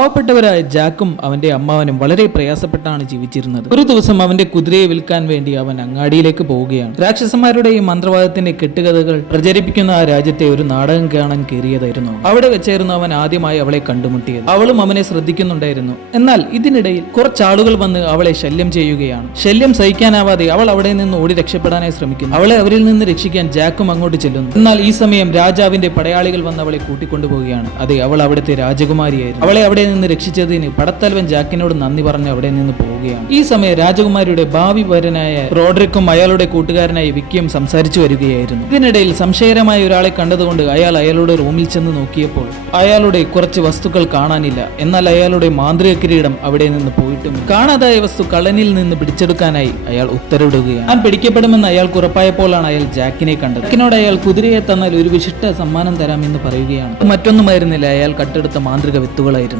പാവപ്പെട്ടവരായ ജാക്കും അവന്റെ അമ്മാവനും വളരെ പ്രയാസപ്പെട്ടാണ് ജീവിച്ചിരുന്നത്. ഒരു ദിവസം അവന്റെ കുതിരയെ വിൽക്കാൻ വേണ്ടി അവൻ അങ്ങാടിയിലേക്ക് പോവുകയാണ്. രാക്ഷസന്മാരുടെ ഈ മന്ത്രവാദത്തിന്റെ കെട്ടുകഥകൾ പ്രചരിപ്പിക്കുന്ന ആ രാജ്യത്തെ ഒരു നാടകം കാണാൻ കയറിയതായിരുന്നു. അവിടെ വെച്ചായിരുന്നു അവൻ ആദ്യമായി അവളെ കണ്ടുമുട്ടിയത്. അവളും അവനെ ശ്രദ്ധിക്കുന്നുണ്ടായിരുന്നു. എന്നാൽ ഇതിനിടയിൽ കുറച്ചാളുകൾ വന്ന് അവളെ ശല്യം ചെയ്യുകയാണ്. ശല്യം സഹിക്കാനാവാതെ അവൾ അവിടെ നിന്ന് ഓടി രക്ഷപ്പെടാനായി ശ്രമിക്കുന്നു. അവളെ അവരിൽ നിന്ന് രക്ഷിക്കാൻ ജാക്കും അങ്ങോട്ട് ചെല്ലുന്നു. എന്നാൽ ഈ സമയം രാജാവിന്റെ പടയാളികൾ വന്ന് അവളെ കൂട്ടിക്കൊണ്ടുപോവുകയാണ്. അതെ, അവൾ അവിടുത്തെ രാജകുമാരിയായിരുന്നു. അവളെ അവിടെ നിന്ന് രക്ഷിച്ചതിന് പടത്തലവൻ ജാക്കിനോട് നന്ദി പറഞ്ഞ് അവിടെ നിന്ന് പോവുകയാണ്. ഈ സമയം രാജകുമാരിയുടെ ഭാവി വരനായ റോഡ്രിക്കും അയാളുടെ കൂട്ടുകാരനായ വിക്കിയും സംസാരിച്ചു വരികയായിരുന്നു. ഇതിനിടയിൽ സംശയകരമായ ഒരാളെ കണ്ടതുകൊണ്ട് അയാളുടെ റൂമിൽ ചെന്ന് നോക്കിയപ്പോൾ അയാളുടെ കുറച്ച് വസ്തുക്കൾ കാണാനില്ല. എന്നാൽ അയാളുടെ മാന്ത്രിക കിരീടം അവിടെ നിന്ന് പോയിട്ടും കാണാതായ വസ്തു കള്ളനിൽ നിന്ന് പിടിച്ചെടുക്കാനായി അയാൾ ഉത്തരവിടുകയാണ്. താൻ പിടിക്കപ്പെടുമെന്ന് അയാൾക്ക് ഉറപ്പായപ്പോഴാണ് അയാൾ ജാക്കിനെ കണ്ടത്. ജാക്കിനോട് അയാൾ കുതിരയെ തന്നാൽ ഒരു വിശിഷ്ട സമ്മാനം തരാമെന്ന് പറയുകയാണ്. മറ്റൊന്നുമായിരുന്നില്ല, അയാൾ കട്ടെടുത്ത മാന്ത്രിക വിത്തുകളായിരുന്നു.